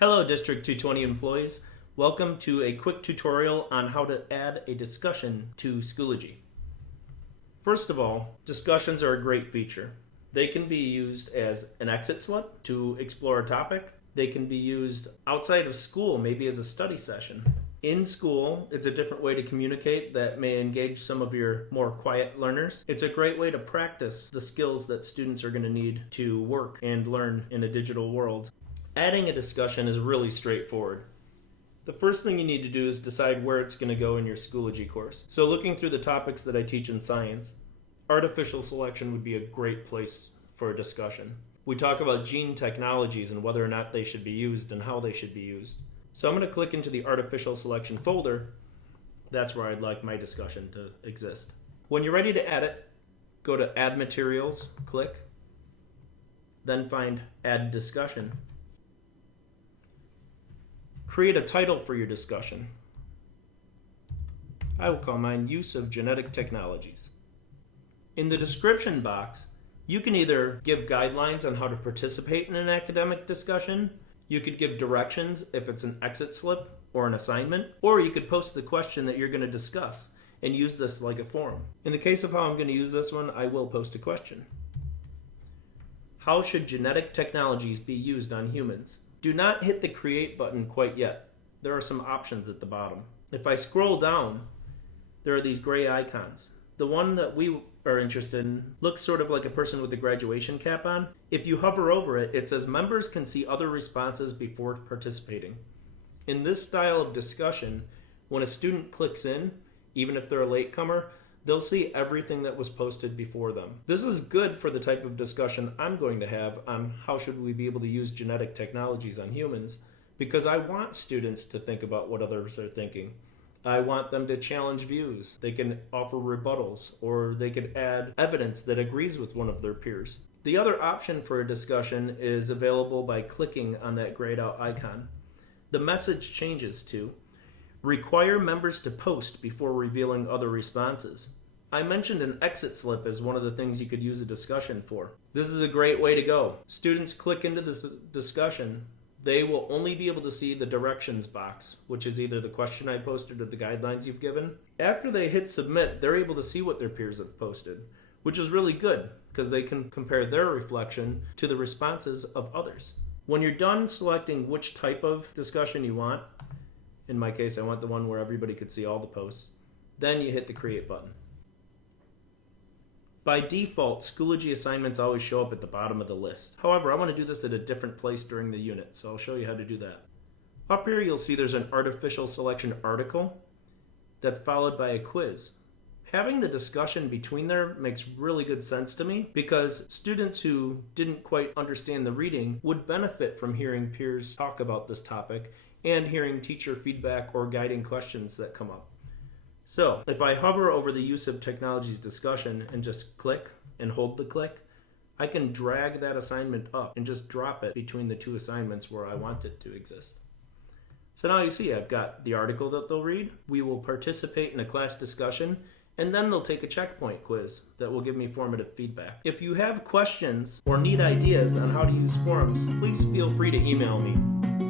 Hello District 220 employees. Welcome to a quick tutorial on how to add a discussion to Schoology. First of all, discussions are a great feature. They can be used as an exit slip to explore a topic. They can be used outside of school, maybe as a study session. In school, it's a different way to communicate that may engage some of your more quiet learners. It's a great way to practice the skills that students are going to need to work and learn in a digital world. Adding a discussion is really straightforward. The first thing you need to do is decide where it's going to go in your Schoology course. So looking through the topics that I teach in science, artificial selection would be a great place for a discussion. We talk about gene technologies and whether or not they should be used and how they should be used. So I'm going to click into the artificial selection folder. That's where I'd like my discussion to exist. When you're ready to add it, go to Add Materials, click, then find Add Discussion. Create a title for your discussion. I will call mine Use of Genetic Technologies. In the description box, you can either give guidelines on how to participate in an academic discussion, you could give directions if it's an exit slip or an assignment, or you could post the question that you're going to discuss and use this like a forum. In the case of how I'm going to use this one, I will post a question. How should genetic technologies be used on humans? Do not hit the create button quite yet. There are some options at the bottom. If I scroll down, there are these gray icons. The one that we are interested in looks sort of like a person with a graduation cap on. If you hover over it, it says members can see other responses before participating. In this style of discussion, when a student clicks in, even if they're a latecomer, they'll see everything that was posted before them. This is good for the type of discussion I'm going to have on how should we be able to use genetic technologies on humans, because I want students to think about what others are thinking. I want them to challenge views. They can offer rebuttals, or they could add evidence that agrees with one of their peers. The other option for a discussion is available by clicking on that grayed out icon. The message changes to require members to post before revealing other responses. I mentioned an exit slip as one of the things you could use a discussion for. This is a great way to go. Students click into this discussion, they will only be able to see the directions box, which is either the question I posted or the guidelines you've given. After they hit submit, they're able to see what their peers have posted, which is really good because they can compare their reflection to the responses of others. When you're done selecting which type of discussion you want, in my case, I want the one where everybody could see all the posts. Then you hit the create button. By default, Schoology assignments always show up at the bottom of the list. However, I want to do this at a different place during the unit, so I'll show you how to do that. Up here, you'll see there's an artificial selection article that's followed by a quiz. Having the discussion between there makes really good sense to me because students who didn't quite understand the reading would benefit from hearing peers talk about this topic and hearing teacher feedback or guiding questions that come up. So if I hover over the use of technologies discussion and just click and hold the click, I can drag that assignment up and just drop it between the two assignments where I want it to exist. So now you see I've got the article that they'll read, we will participate in a class discussion, and then they'll take a checkpoint quiz that will give me formative feedback. If you have questions or need ideas on how to use forums, please feel free to email me.